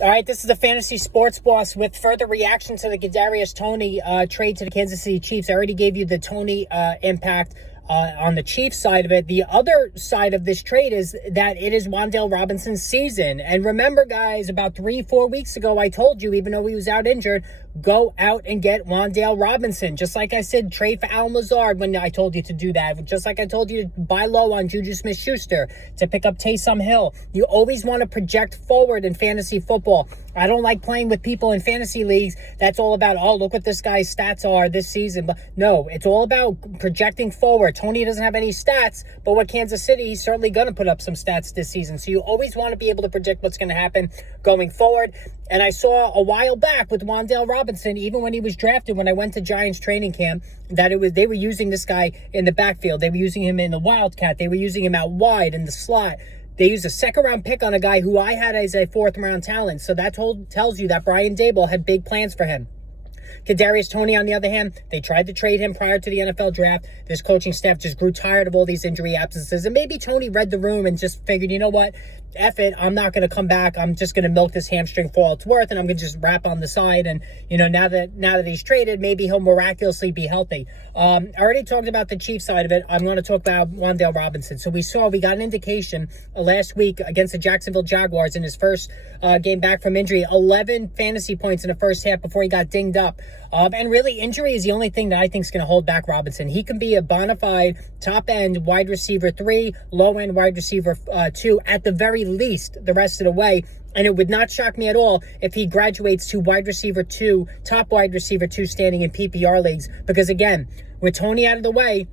All right, this is the Fantasy Sports Boss with further reaction to the Kadarius Toney trade to the Kansas City Chiefs. I already gave you the Toney impact on the Chiefs side of it. The other side of this trade is that it is Wan'Dale Robinson's season. And remember, guys, about 3-4 weeks ago, I told you, even though he was out injured, go out and get Wan'Dale Robinson. Just like I said, trade for Allen Lazard when I told you to do that. Just like I told you to buy low on Juju Smith-Schuster, to pick up Taysom Hill. You always want to project forward in fantasy football. I don't like playing with people in fantasy leagues that's all about, oh, look what this guy's stats are this season. But no, it's all about projecting forward. Toney doesn't have any stats, but with Kansas City, he's certainly going to put up some stats this season. So you always want to be able to predict what's going to happen going forward. And I saw a while back with Wan'Dale Robinson, even when he was drafted, when I went to Giants training camp, that they were using this guy in the backfield. They were using him in the wildcat. They were using him out wide in the slot. They used a second-round pick on a guy who I had as a fourth-round talent. So that tells you that Brian Daboll had big plans for him. Kadarius Toney, on the other hand, they tried to trade him prior to the NFL draft. This coaching staff just grew tired of all these injury absences. And maybe Toney read the room and just figured, you know what? F it, I'm not going to come back. I'm just going to milk this hamstring for all it's worth, and I'm going to just wrap on the side. And, you know, now that he's traded, maybe he'll miraculously be healthy. I already talked about the Chiefs side of it. I'm going to talk about Wan'Dale Robinson. So we got an indication last week against the Jacksonville Jaguars in his first game back from injury, 11 fantasy points in the first half before he got dinged up. And really, injury is the only thing that I think is going to hold back Robinson. He can be a bona fide top-end wide receiver 3, low-end wide receiver 2, at the very least the rest of the way. And it would not shock me at all if he graduates to wide receiver 2, top wide receiver 2 standing in PPR leagues. Because again, with Toney out of the way,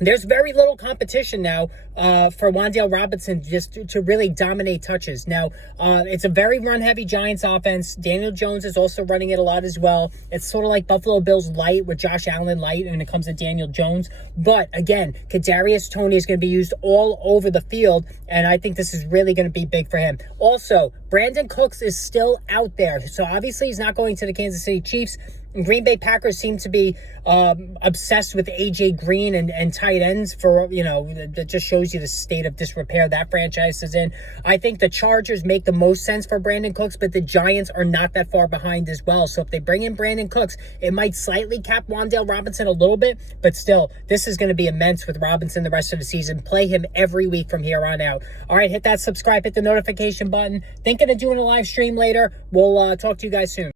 there's very little competition now for Wan'Dale Robinson just to really dominate touches. Now, it's a very run-heavy Giants offense. Daniel Jones is also running it a lot as well. It's sort of like Buffalo Bills light with Josh Allen light when it comes to Daniel Jones. But, again, Kadarius Toney is going to be used all over the field, and I think this is really going to be big for him. Also, Brandon Cooks is still out there. So, obviously, he's not going to the Kansas City Chiefs. Green Bay Packers seem to be obsessed with A.J. Green and tight ends for, you know, that just shows you the state of disrepair that franchise is in. I think the Chargers make the most sense for Brandon Cooks, but the Giants are not that far behind as well. So if they bring in Brandon Cooks, it might slightly cap Wan'Dale Robinson a little bit, but still, this is going to be immense with Robinson the rest of the season. Play him every week from here on out. All right, hit that subscribe, hit the notification button. Thinking of doing a live stream later. We'll talk to you guys soon.